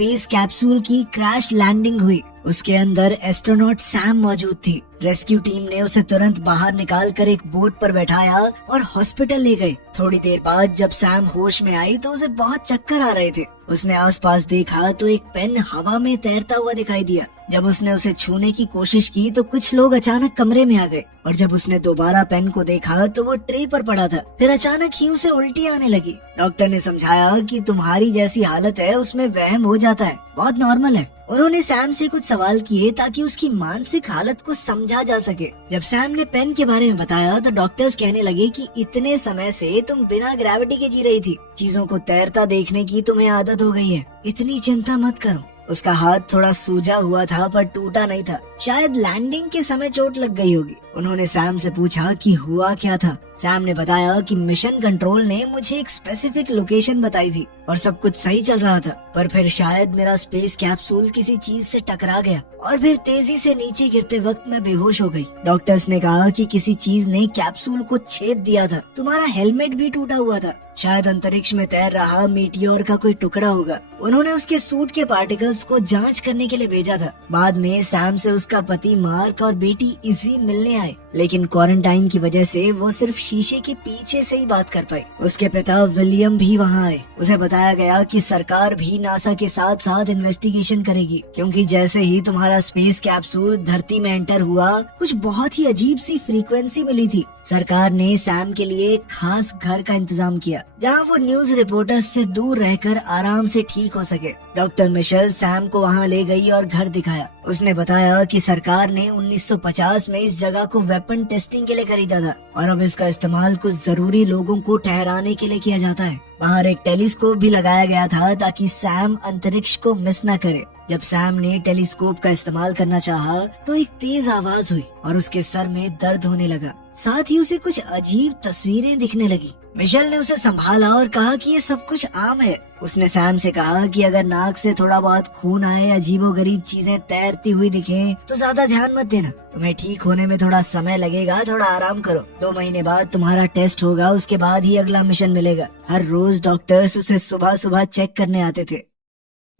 Space capsule की crash landing हुई। उसके अंदर एस्ट्रोनॉट सैम मौजूद थी। रेस्क्यू टीम ने उसे तुरंत बाहर निकालकर एक बोट पर बैठाया और हॉस्पिटल ले गए। थोड़ी देर बाद जब सैम होश में आई तो उसे बहुत चक्कर आ रहे थे। उसने आसपास देखा तो एक पेन हवा में तैरता हुआ दिखाई दिया। जब उसने उसे छूने की कोशिश की तो कुछ लोग अचानक कमरे में आ गए और जब उसने दोबारा पेन को देखा तो वो ट्रे पर पड़ा था। फिर अचानक ही उसे उल्टी आने लगी। डॉक्टर ने समझाया कि तुम्हारी जैसी हालत है उसमें वहम हो जाता है, बहुत नॉर्मल है। उन्होंने सैम से कुछ सवाल किए ताकि उसकी मानसिक हालत को समझा जा सके। जब सैम ने पेन के बारे में बताया तो डॉक्टर्स कहने लगे कि इतने समय से तुम बिना ग्रेविटी के जी रही थी, चीजों को तैरता देखने की तुम्हें आदत हो गई है, इतनी चिंता मत करो। उसका हाथ थोड़ा सूजा हुआ था पर टूटा नहीं था, शायद लैंडिंग के समय चोट लग गई होगी। उन्होंने सैम से पूछा कि हुआ क्या था। सैम ने बताया कि मिशन कंट्रोल ने मुझे एक स्पेसिफिक लोकेशन बताई थी और सब कुछ सही चल रहा था, पर फिर शायद मेरा स्पेस कैप्सूल किसी चीज से टकरा गया और फिर तेजी से नीचे गिरते वक्त मैं बेहोश हो गई। डॉक्टर्स ने कहा कि किसी चीज ने कैप्सूल को छेद दिया था। तुम्हारा हेलमेट भी टूटा हुआ था, शायद अंतरिक्ष में तैर रहा मीटियोर का कोई टुकड़ा होगा। उन्होंने उसके सूट के पार्टिकल्स को जांच करने के लिए भेजा था। बाद में सैम से उसका पति मार्क और बेटी इजी मिलने आए, लेकिन क्वारंटाइन की वजह से वो सिर्फ शीशे के पीछे से ही बात कर पाई। उसके पिता विलियम भी वहाँ आए। उसे बताया गया कि सरकार भी नासा के साथ साथ इन्वेस्टिगेशन करेगी, क्योंकि जैसे ही तुम्हारा स्पेस कैप्सूल धरती में एंटर हुआ कुछ बहुत ही अजीब सी फ्रीक्वेंसी मिली थी। सरकार ने सैम के लिए एक खास घर का इंतजाम किया जहां वो न्यूज रिपोर्टर्स से दूर रहकर आराम से ठीक हो सके। डॉक्टर मिशेल सैम को वहां ले गई और घर दिखाया। उसने बताया कि सरकार ने 1950 में इस जगह को वेपन टेस्टिंग के लिए खरीदा था और अब इसका इस्तेमाल कुछ जरूरी लोगों को ठहराने के लिए किया जाता है। बाहर एक टेलीस्कोप भी लगाया गया था ताकि सैम अंतरिक्ष को मिस न करे। जब सैम ने टेलीस्कोप का इस्तेमाल करना चाहा तो एक तेज आवाज हुई और उसके सर में दर्द होने लगा। साथ ही उसे कुछ अजीब तस्वीरें दिखने लगी। मिशेल ने उसे संभाला और कहा कि ये सब कुछ आम है। उसने सैम से कहा कि अगर नाक से थोड़ा बहुत खून आए, अजीबोगरीब चीजें तैरती हुई दिखें तो ज्यादा ध्यान मत देना। तुम्हें ठीक होने में थोड़ा समय लगेगा, थोड़ा आराम करो। 2 महीने बाद तुम्हारा टेस्ट होगा, उसके बाद ही अगला मिशन मिलेगा। हर रोज डॉक्टर्स उसे सुबह सुबह चेक करने आते थे।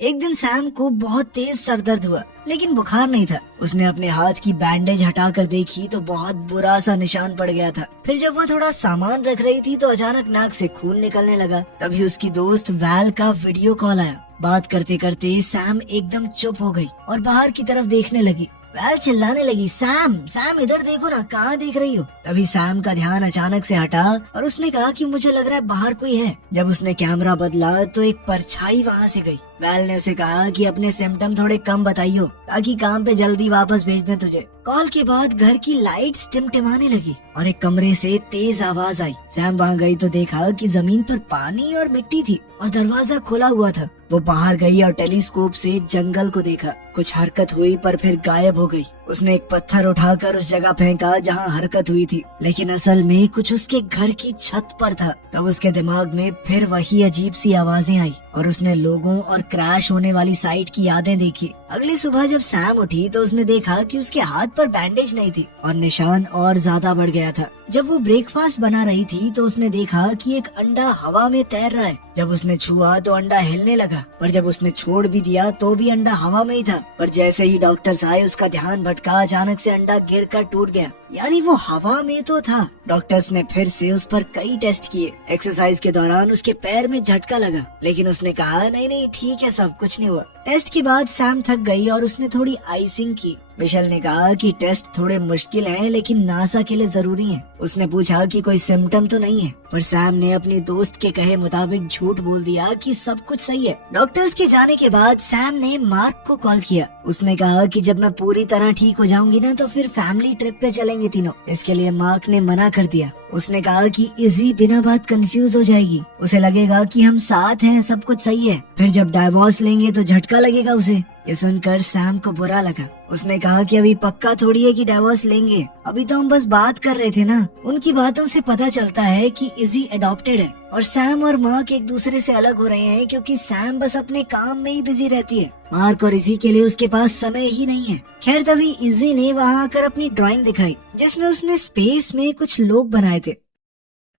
एक दिन सैम को बहुत तेज सर दर्द हुआ, लेकिन बुखार नहीं था। उसने अपने हाथ की बैंडेज हटाकर देखी तो बहुत बुरा सा निशान पड़ गया था। फिर जब वो थोड़ा सामान रख रही थी तो अचानक नाक से खून निकलने लगा। तभी उसकी दोस्त वैल का वीडियो कॉल आया। बात करते करते सैम एकदम चुप हो गई और बाहर की तरफ देखने लगी। वैल चिल्लाने लगी, सैम सैम इधर देखो ना, कहाँ देख रही हो। तभी सैम का ध्यान अचानक से हटा और उसने कहा कि मुझे लग रहा है बाहर कोई है। जब उसने कैमरा बदला तो एक परछाई वहाँ से गई। वैल ने उसे कहा कि अपने सिम्टम थोड़े कम बताइयो ताकि काम पे जल्दी वापस भेज दें तुझे। कॉल के बाद घर की लाइट्स टिमटिमाने लगी और एक कमरे से तेज आवाज आई। सैम वहाँ गई तो देखा कि जमीन पर पानी और मिट्टी थी और दरवाजा खुला हुआ था। वो बाहर गई और टेलीस्कोप से जंगल को देखा। कुछ हरकत हुई पर फिर गायब हो गई। उसने एक पत्थर उठाकर उस जगह फेंका जहाँ हरकत हुई थी, लेकिन असल में कुछ उसके घर की छत पर था। तब उसके दिमाग में फिर वही अजीब सी आवाजें आई और उसने लोगों और क्रैश होने वाली साइट की यादें देखी। अगली सुबह जब सैम उठी तो उसने देखा कि उसके हाथ पर बैंडेज नहीं थी और निशान और ज्यादा बढ़ गया था। जब वो ब्रेकफास्ट बना रही थी तो उसने देखा कि एक अंडा हवा में तैर रहा है। जब उसने छुआ तो अंडा हिलने लगा, पर जब उसने छोड़ भी दिया तो भी अंडा हवा में ही था। पर जैसे ही डॉक्टर्स आए उसका ध्यान भटका, अचानक से अंडा गिरकर टूट गया, यानी वो हवा में तो था। डॉक्टर्स ने फिर से उस पर कई टेस्ट किए। एक्सरसाइज के दौरान उसके पैर में झटका लगा, लेकिन उसने कहा नहीं नहीं ठीक है, सब कुछ नहीं हुआ। टेस्ट के बाद सैम थक गई और उसने थोड़ी आइसिंग की। मिशेल ने कहा कि टेस्ट थोड़े मुश्किल हैं, लेकिन नासा के लिए जरूरी हैं। उसने पूछा कि कोई सिम्टम तो नहीं है, पर सैम ने अपनी दोस्त के कहे मुताबिक झूठ बोल दिया कि सब कुछ सही है। डॉक्टर्स के जाने के बाद सैम ने मार्क को कॉल किया। उसने कहा कि जब मैं पूरी तरह ठीक हो जाऊंगी ना तो फिर फैमिली ट्रिप पे चलेंगे तीनों। इसके लिए मार्क ने मना कर दिया। उसने कहा कि इजी बिना बात कंफ्यूज हो जाएगी, उसे लगेगा कि हम साथ हैं, सब कुछ सही है। फिर जब डाइवोर्स लेंगे तो झटका लगेगा उसे। ये सुनकर सैम को बुरा लगा। उसने कहा कि अभी पक्का थोड़ी है कि डाइवोर्स लेंगे, अभी तो हम बस बात कर रहे थे ना। उनकी बातों से पता चलता है कि इजी अडॉप्टेड है और सैम और मार्क एक दूसरे से अलग हो रहे हैं क्योंकि सैम बस अपने काम में ही बिजी रहती है। मार्क और इजी के लिए उसके पास समय ही नहीं है। खैर तभी इजी ने वहाँ आकर अपनी ड्राइंग दिखाई जिसमें उसने स्पेस में कुछ लोग बनाए थे।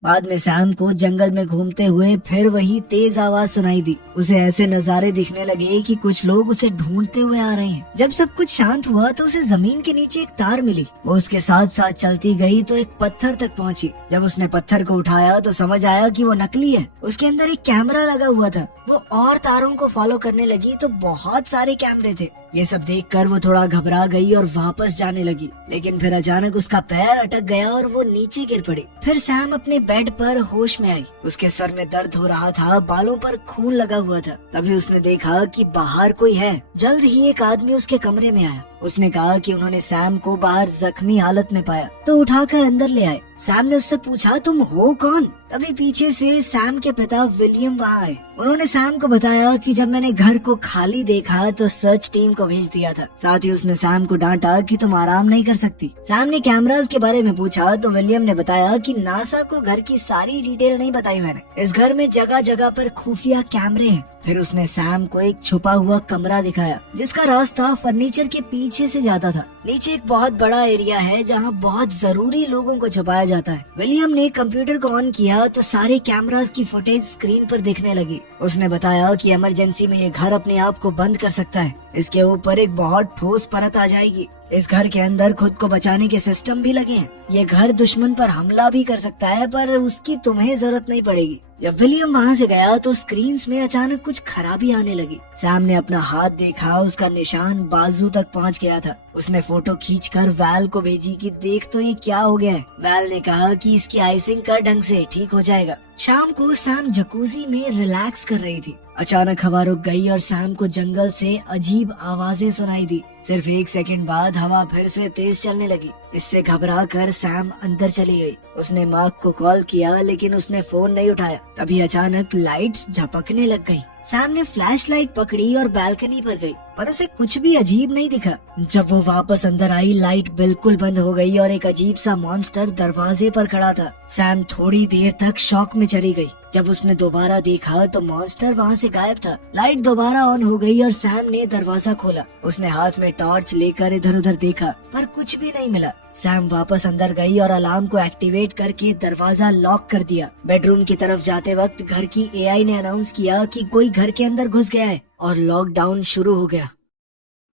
बाद में सैम को जंगल में घूमते हुए फिर वही तेज आवाज सुनाई दी। उसे ऐसे नजारे दिखने लगे कि कुछ लोग उसे ढूंढते हुए आ रहे हैं। जब सब कुछ शांत हुआ तो उसे जमीन के नीचे एक तार मिली। वो उसके साथ साथ चलती गई तो एक पत्थर तक पहुंची। जब उसने पत्थर को उठाया तो समझ आया कि वो नकली है। उसके अंदर एक कैमरा लगा हुआ था। वो और तारों को फॉलो करने लगी तो बहुत सारे कैमरे थे। ये सब देखकर वो थोड़ा घबरा गई और वापस जाने लगी, लेकिन फिर अचानक उसका पैर अटक गया और वो नीचे गिर पड़ी। फिर सैम अपने बेड पर होश में आई। उसके सर में दर्द हो रहा था, बालों पर खून लगा हुआ था। तभी उसने देखा कि बाहर कोई है। जल्द ही एक आदमी उसके कमरे में आया। उसने कहा कि उन्होंने सैम को बाहर जख्मी हालत में पाया तो उठाकर अंदर ले आए। सैम ने उससे पूछा, तुम हो कौन? तभी पीछे से सैम के पिता विलियम वहाँ आए। उन्होंने सैम को बताया कि जब मैंने घर को खाली देखा तो सर्च टीम को भेज दिया था। साथ ही उसने सैम को डांटा कि तुम आराम नहीं कर सकती। सैम ने कैमरास के बारे में पूछा तो विलियम ने बताया कि नासा को घर की सारी डिटेल नहीं बताई मैंने। इस घर में जगह जगह पर खुफिया कैमरे हैं। फिर उसने सैम को एक छुपा हुआ कमरा दिखाया जिसका रास्ता फर्नीचर के पीछे से जाता था। नीचे एक बहुत बड़ा एरिया है जहाँ बहुत जरूरी लोगों को छुपाया जाता है। विलियम ने कंप्यूटर को ऑन किया तो सारे कैमरास की फुटेज स्क्रीन पर दिखने लगी। उसने बताया कि इमरजेंसी में ये घर अपने आप को बंद कर सकता है। इसके ऊपर एक बहुत ठोस परत आ जाएगी। इस घर के अंदर खुद को बचाने के सिस्टम भी लगे हैं। ये घर दुश्मन पर हमला भी कर सकता है पर उसकी तुम्हें जरूरत नहीं पड़ेगी। जब विलियम वहाँ से गया तो स्क्रीन्स में अचानक कुछ खराबी आने लगी। सैम ने अपना हाथ देखा, उसका निशान बाजू तक पहुँच गया था। उसने फोटो खींचकर वैल को भेजी कि देख तो ये क्या हो गया है। वैल ने कहा कि इसकी आइसिंग कर ढंग से, ठीक हो जाएगा। शाम को सैम जकूजी में रिलैक्स कर रही थी। अचानक हवा रुक गई और सैम को जंगल से अजीब आवाजें सुनाई दी। सिर्फ एक सेकंड बाद हवा फिर से तेज चलने लगी। इससे घबरा कर सैम अंदर चली गई। उसने मार्क को कॉल किया लेकिन उसने फोन नहीं उठाया। तभी अचानक लाइट्स झपकने लग गई। सैम ने फ्लैश लाइट पकड़ी और बालकनी पर गई पर उसे कुछ भी अजीब नहीं दिखा। जब वो वापस अंदर आई लाइट बिल्कुल बंद हो गई और एक अजीब सा मॉन्स्टर दरवाजे पर खड़ा था। सैम थोड़ी देर तक शॉक में चली गई। जब उसने दोबारा देखा तो मॉन्स्टर वहाँ से गायब था। लाइट दोबारा ऑन हो गई और सैम ने दरवाजा खोला। उसने हाथ में टॉर्च लेकर इधर उधर देखा पर कुछ भी नहीं मिला। सैम वापस अंदर गई और अलार्म को एक्टिवेट करके दरवाजा लॉक कर दिया। बेडरूम की तरफ जाते वक्त घर की एआई ने अनाउंस किया कि कोई घर के अंदर घुस गया है और लॉकडाउन शुरू हो गया।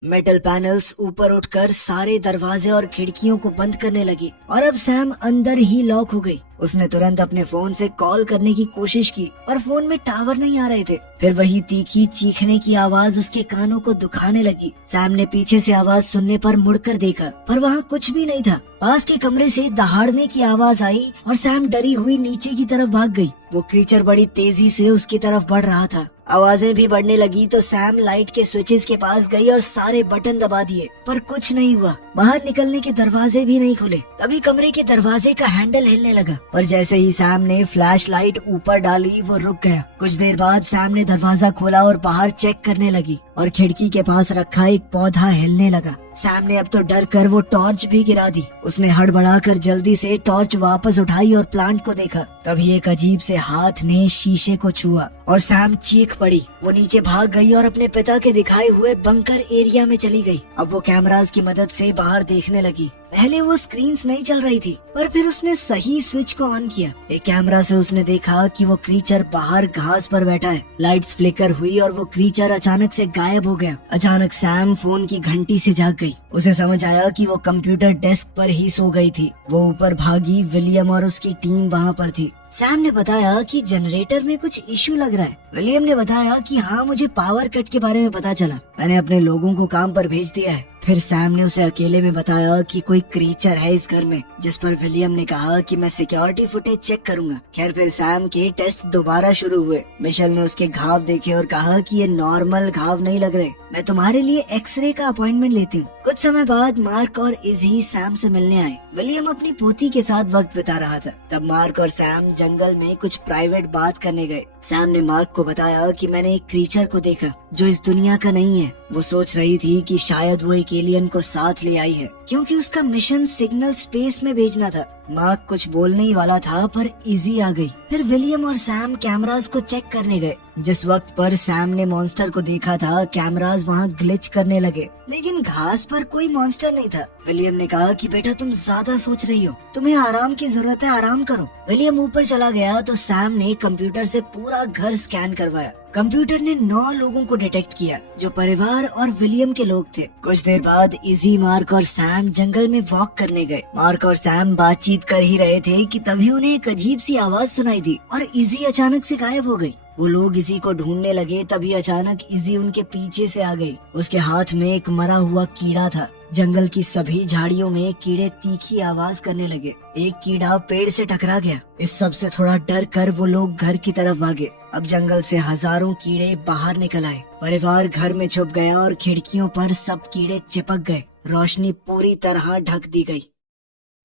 मेटल पैनल्स ऊपर उठकर सारे दरवाजे और खिड़कियों को बंद करने लगी और अब सैम अंदर ही लॉक हो गई। उसने तुरंत अपने फोन से कॉल करने की कोशिश की पर फोन में टावर नहीं आ रहे थे। फिर वही तीखी चीखने की आवाज उसके कानों को दुखाने लगी। सैम ने पीछे से आवाज सुनने पर मुड़कर देखा पर वहाँ कुछ भी नहीं था। पास के कमरे से दहाड़ने की आवाज आई और सैम डरी हुई नीचे की तरफ भाग गई। वो क्रीचर बड़ी तेजी से उसकी तरफ बढ़ रहा था। आवाजें भी बढ़ने लगी तो सैम लाइट के स्विचेस के पास गई और सारे बटन दबा दिए पर कुछ नहीं हुआ। बाहर निकलने के दरवाजे भी नहीं खुले। तभी कमरे के दरवाजे का हैंडल हिलने लगा पर जैसे ही सैम ने फ्लैश लाइट ऊपर डाली वो रुक गया। कुछ देर बाद सैम ने दरवाजा खोला और बाहर चेक करने लगी और खिड़की के पास रखा एक पौधा हिलने लगा। सैम ने अब तो डर कर वो टॉर्च भी गिरा दी। उसने हड़बड़ाकर जल्दी से टॉर्च वापस उठाई और प्लांट को देखा। तभी एक अजीब से हाथ ने शीशे को छुआ और सैम चीख पड़ी। वो नीचे भाग गई और अपने पिता के दिखाए हुए बंकर एरिया में चली गई। अब वो कैमरास की मदद से बाहर देखने लगी। पहले वो स्क्रीन्स नहीं चल रही थी पर फिर उसने सही स्विच को ऑन किया। एक कैमरा से उसने देखा कि वो क्रीचर बाहर घास पर बैठा है। लाइट्स फ्लिकर हुई और वो क्रीचर अचानक से गायब हो गया। अचानक सैम फोन की घंटी से जाग गई। उसे समझ आया कि वो कंप्यूटर डेस्क पर ही सो गई थी। वो ऊपर भागी। विलियम और उसकी टीम वहाँ पर थी। सैम ने बताया कि जनरेटर में कुछ इश्यू लग रहा है। विलियम ने बताया कि हाँ, मुझे पावर कट के बारे में पता चला। मैंने अपने लोगों को काम पर भेज दिया है। फिर सैम ने उसे अकेले में बताया कि कोई क्रीचर है इस घर में, जिस पर विलियम ने कहा कि मैं सिक्योरिटी फुटेज चेक करूंगा। खैर फिर सैम के टेस्ट दोबारा शुरू हुए। मिशेल ने उसके घाव देखे और कहा कि ये नॉर्मल घाव नहीं लग रहे, मैं तुम्हारे लिए एक्सरे का अपॉइंटमेंट लेती हूँ। कुछ समय बाद मार्क और इज़ी सैम से मिलने आए। विलियम अपनी पोती के साथ वक्त बिता रहा था। तब मार्क और सैम जंगल में कुछ प्राइवेट बात करने गए। सैम ने मार्क को बताया कि मैंने एक क्रीचर को देखा जो इस दुनिया का नहीं है। वो सोच रही थी कि शायद वो एक एलियन को साथ ले आई है। क्योंकि उसका मिशन सिग्नल स्पेस में भेजना था। मार्क कुछ बोलने ही वाला था पर इजी आ गई। फिर विलियम और सैम कैमरास को चेक करने गए। जिस वक्त पर सैम ने मॉन्स्टर को देखा था, कैमरास वहाँ ग्लिच करने लगे, लेकिन घास पर कोई मॉन्स्टर नहीं था। विलियम ने कहा कि बेटा तुम ज्यादा सोच रही हो, तुम्हें आराम की जरूरत है, आराम करो। विलियम ऊपर चला गया तो सैम ने कंप्यूटर से पूरा घर स्कैन करवाया। कंप्यूटर ने 9 लोगों को डिटेक्ट किया जो परिवार और विलियम के लोग थे। कुछ देर बाद इजी, मार्क और सैम जंगल में वॉक करने गए। मार्क और सैम बातचीत कर ही रहे थे कि तभी उन्हें एक अजीब सी आवाज सुनाई दी और इजी अचानक से गायब हो गई। वो लोग इजी को ढूंढने लगे, तभी अचानक इजी उनके पीछे से आ गई। उसके हाथ में एक मरा हुआ कीड़ा था। जंगल की सभी झाड़ियों में कीड़े तीखी आवाज करने लगे। एक कीड़ा पेड़ से टकरा गया। इस सब से थोड़ा डर कर वो लोग घर की तरफ भागे। अब जंगल से हजारों कीड़े बाहर निकल आए। परिवार घर में छुप गया और खिड़कियों पर सब कीड़े चिपक गए। रोशनी पूरी तरह ढक दी गई।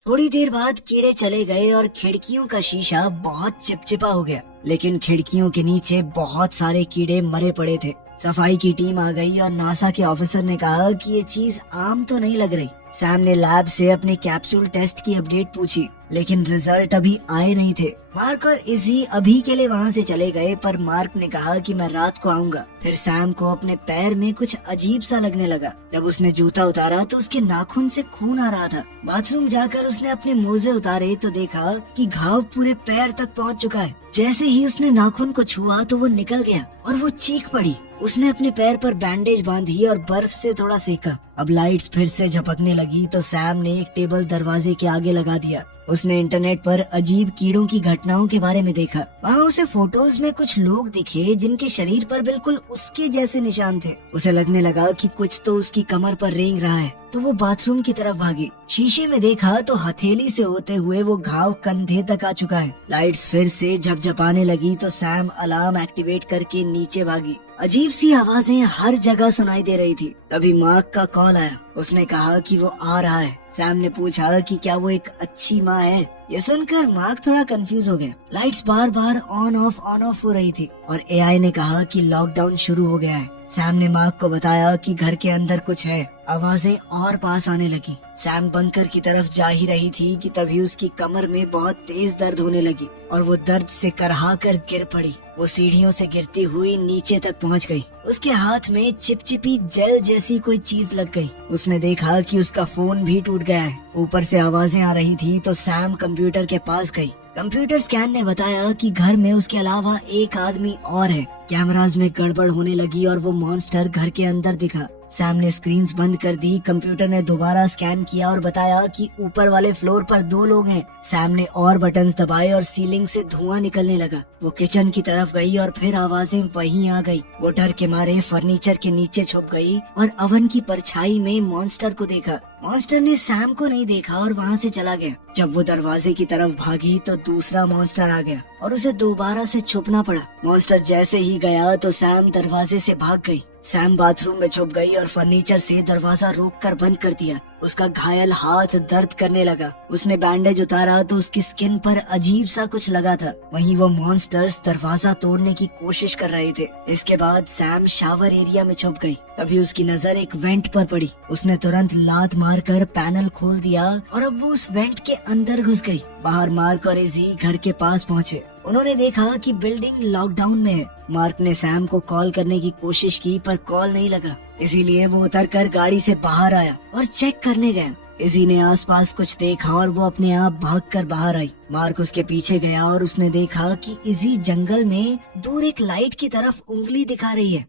थोड़ी देर बाद कीड़े चले गए और खिड़कियों का शीशा बहुत चिपचिपा हो गया, लेकिन खिड़कियों के नीचे बहुत सारे कीड़े मरे पड़े थे। सफाई की टीम आ गई और नासा के ऑफिसर ने कहा कि ये चीज आम तो नहीं लग रही। सैम ने लैब से अपने कैप्सूल टेस्ट की अपडेट पूछी, लेकिन रिजल्ट अभी आए नहीं थे। मार्क और इजी अभी के लिए वहाँ से चले गए, पर मार्क ने कहा कि मैं रात को आऊंगा। फिर सैम को अपने पैर में कुछ अजीब सा लगने लगा। जब उसने जूता उतारा तो उसके नाखून से खून आ रहा था। बाथरूम जाकर उसने अपने मोजे उतारे तो देखा कि घाव पूरे पैर तक पहुँच चुका है। जैसे ही उसने नाखून को छुआ तो वो निकल गया और वो चीख पड़ी। उसने अपने पैर पर बैंडेज बांधी और बर्फ से थोड़ा सेका। अब लाइट्स फिर से झपकने लगी तो सैम ने एक टेबल दरवाजे के आगे लगा दिया। उसने इंटरनेट पर अजीब कीड़ों की घटनाओं के बारे में देखा। वहाँ उसे फोटोज में कुछ लोग दिखे जिनके शरीर पर बिल्कुल उसके जैसे निशान थे। उसे लगने लगा कि कुछ तो उसकी कमर पर रेंग रहा है, तो वो बाथरूम की तरफ भागी। शीशे में देखा तो हथेली से होते हुए वो घाव कंधे तक आ चुका है। लाइट्स फिर से झपझपाने लगी तो सैम अलार्म एक्टिवेट करके नीचे भागी। अजीब सी आवाजें हर जगह सुनाई दे रही थी। तभी मार्क का कॉल आया। उसने कहा कि वो आ रहा है। सैम ने पूछा कि क्या वो एक अच्छी माँ है। ये सुनकर मार्क थोड़ा कंफ्यूज हो गया। Lights bar bar on off हो रही थी और एआई ने कहा कि लॉकडाउन शुरू हो गया है। सैम ने मार्क को बताया कि घर के अंदर कुछ है। आवाजें और पास आने लगी। सैम बंकर की तरफ जा ही रही थी कि तभी उसकी कमर में बहुत तेज दर्द होने लगी और वो दर्द से करहा कर गिर पड़ी। वो सीढ़ियों से गिरती हुई नीचे तक पहुंच गई। उसके हाथ में चिपचिपी जेल जैसी कोई चीज लग गई। उसने देखा कि उसका फोन भी टूट गया है। ऊपर से आवाजें आ रही थी तो सैम कंप्यूटर के पास गई। कंप्यूटर स्कैन ने बताया कि घर में उसके अलावा एक आदमी और है। कैमरास में गड़बड़ होने लगी और वो मॉन्स्टर घर के अंदर दिखा। सैम ने स्क्रीन्स बंद कर दी। कंप्यूटर ने दोबारा स्कैन किया और बताया कि ऊपर वाले फ्लोर पर 2 लोग हैं। सैम ने और बटन्स दबाए और सीलिंग से धुआं निकलने लगा। वो किचन की तरफ गई और फिर आवाजें वहीं आ गई। वो डर के मारे फर्नीचर के नीचे छुप गई और ओवन की परछाई में मॉन्स्टर को देखा। मॉन्स्टर ने सैम को नहीं देखा और वहाँ से चला गया। जब वो दरवाजे की तरफ भागी तो दूसरा मॉन्स्टर आ गया और उसे दोबारा से छुपना पड़ा। मॉन्स्टर जैसे ही गया तो सैम दरवाजे से भाग गई। सैम बाथरूम में छुप गई और फर्नीचर से दरवाजा रोककर बंद कर दिया। उसका घायल हाथ दर्द करने लगा। उसने बैंडेज उतारा तो उसकी स्किन पर अजीब सा कुछ लगा था। वहीं वो मॉन्स्टर्स दरवाजा तोड़ने की कोशिश कर रहे थे। इसके बाद सैम शावर एरिया में छुप गई। तभी उसकी नजर एक वेंट पर पड़ी। उसने तुरंत लात मारकर पैनल खोल दिया और अब वो उस वेंट के अंदर घुस गई। बाहर मार्क और इजी घर के पास पहुँचे। उन्होंने देखा कि बिल्डिंग लॉकडाउन में है। मार्क ने सैम को कॉल करने की कोशिश की पर कॉल नहीं लगा, इसीलिए वो उतरकर गाड़ी से बाहर आया और चेक करने गया। इजी ने आसपास कुछ देखा और वो अपने आप भागकर बाहर आई। मार्क उसके पीछे गया और उसने देखा कि इजी जंगल में दूर एक लाइट की तरफ उंगली दिखा रही है।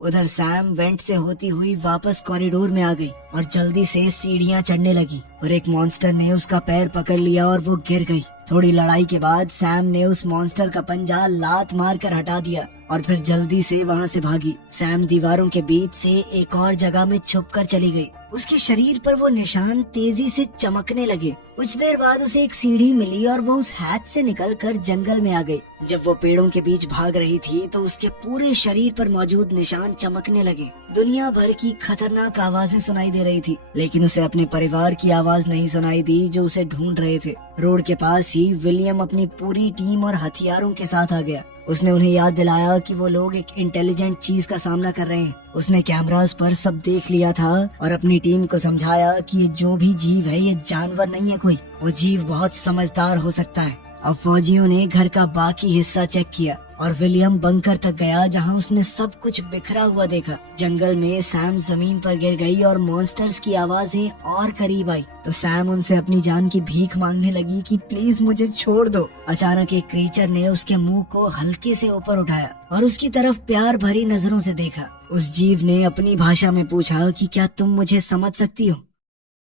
उधर सैम वेंट से होती हुई वापस कॉरिडोर में आ गई और जल्दी से सीढ़ियां चढ़ने लगी और एक मॉन्स्टर ने उसका पैर पकड़ लिया और वो गिर गई। थोड़ी लड़ाई के बाद सैम ने उस मॉन्स्टर का पंजा लात मारकर हटा दिया और फिर जल्दी से वहाँ से भागी। सैम दीवारों के बीच से एक और जगह में छुपकर चली गई। उसके शरीर पर वो निशान तेजी से चमकने लगे। कुछ देर बाद उसे एक सीढ़ी मिली और वो उस हैच से निकलकर जंगल में आ गई। जब वो पेड़ों के बीच भाग रही थी तो उसके पूरे शरीर पर मौजूद निशान चमकने लगे। दुनिया भर की खतरनाक आवाजें सुनाई दे रही थी, लेकिन उसे अपने परिवार की आवाज नहीं सुनाई दी जो उसे ढूंढ रहे थे। रोड के पास ही विलियम अपनी पूरी टीम और हथियारों के साथ आ गया। उसने उन्हें याद दिलाया कि वो लोग एक इंटेलिजेंट चीज का सामना कर रहे हैं। उसने कैमरास पर सब देख लिया था और अपनी टीम को समझाया कि ये जो भी जीव है ये जानवर नहीं है कोई, वो जीव बहुत समझदार हो सकता है। अब फौजियों ने घर का बाकी हिस्सा चेक किया और विलियम बंकर तक गया जहां उसने सब कुछ बिखरा हुआ देखा। जंगल में सैम जमीन पर गिर गई और मॉन्स्टर्स की आवाजें और करीब आई तो सैम उनसे अपनी जान की भीख मांगने लगी कि प्लीज मुझे छोड़ दो। अचानक एक क्रीचर ने उसके मुंह को हल्के से ऊपर उठाया और उसकी तरफ प्यार भरी नजरों से देखा। उस जीव ने अपनी भाषा में पूछा कि क्या तुम मुझे समझ सकती हो।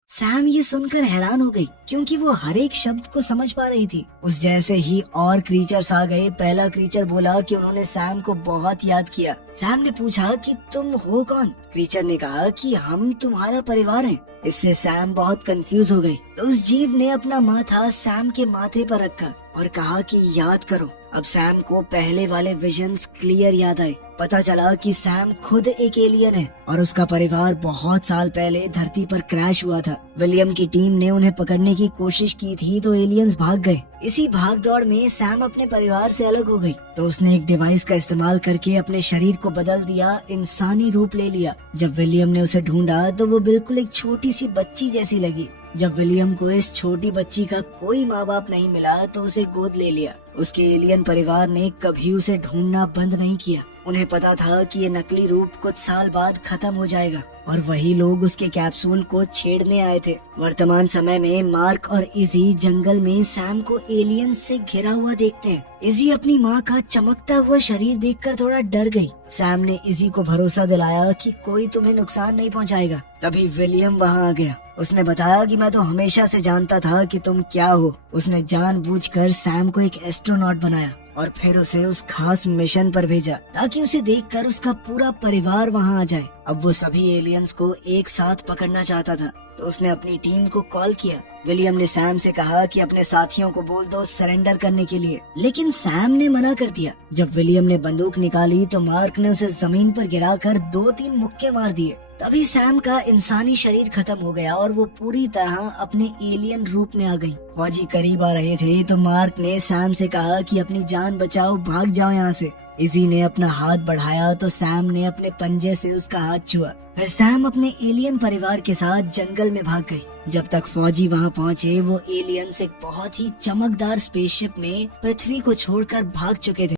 सैम ये सुनकर हैरान हो गई क्योंकि वो हर एक शब्द को समझ पा रही थी। उस जैसे ही और क्रीचर्स आ गए। पहला क्रीचर बोला कि उन्होंने सैम को बहुत याद किया। सैम ने पूछा कि तुम हो कौन? क्रीचर ने कहा कि हम तुम्हारा परिवार हैं। इससे सैम बहुत कंफ्यूज हो गई तो उस जीव ने अपना माथा सैम के माथे पर रखा और कहा कि याद करो। अब सैम को पहले वाले विजन्स क्लियर याद आए। पता चला कि सैम खुद एक एलियन है और उसका परिवार बहुत साल पहले धरती पर क्रैश हुआ था। विलियम की टीम ने उन्हें पकड़ने की कोशिश की थी तो एलियंस भाग गए। इसी भाग दौड़ में सैम अपने परिवार से अलग हो गई तो उसने एक डिवाइस का इस्तेमाल करके अपने शरीर को बदल दिया, इंसानी रूप ले लिया। जब विलियम ने उसे ढूंढा तो वो बिल्कुल एक छोटी सी बच्ची जैसी लगी। जब विलियम को इस छोटी बच्ची का कोई माँ बाप नहीं मिला तो उसे गोद ले लिया। उसके एलियन परिवार ने कभी उसे ढूंढना बंद नहीं किया। उन्हें पता था कि ये नकली रूप कुछ साल बाद खत्म हो जाएगा और वही लोग उसके कैप्सूल को छेड़ने आए थे। वर्तमान समय में मार्क और इजी जंगल में सैम को एलियन से घिरा हुआ देखते हैं। इजी अपनी माँ का चमकता हुआ शरीर देखकर थोड़ा डर गई। सैम ने इजी को भरोसा दिलाया कि कोई तुम्हें नुकसान नहीं पहुँचाएगा। तभी विलियम वहाँ आ गया। उसने बताया कि मैं तो हमेशा से जानता था कि तुम क्या हो। उसने जानबूझकर सैम को एक एस्ट्रोनॉट बनाया और फिर उसे उस खास मिशन पर भेजा ताकि उसे देखकर उसका पूरा परिवार वहां आ जाए। अब वो सभी एलियंस को एक साथ पकड़ना चाहता था तो उसने अपनी टीम को कॉल किया। विलियम ने सैम से कहा कि अपने साथियों को बोल दो सरेंडर करने के लिए, लेकिन सैम ने मना कर दिया। जब विलियम ने बंदूक निकाली तो मार्क ने उसे जमीन पर गिराकर 2-3 मुक्के मार दिए। तभी सैम का इंसानी शरीर खत्म हो गया और वो पूरी तरह अपने एलियन रूप में आ गई। फौजी करीब आ रहे थे तो मार्क ने सैम से कहा कि अपनी जान बचाओ, भाग जाओ यहाँ से। इजी ने अपना हाथ बढ़ाया तो सैम ने अपने पंजे से उसका हाथ छुआ। फिर सैम अपने एलियन परिवार के साथ जंगल में भाग गई। जब तक फौजी वहाँ पहुँचे वो एलियंस एक बहुत ही चमकदार स्पेसशिप में पृथ्वी को छोड़कर भाग चुके थे।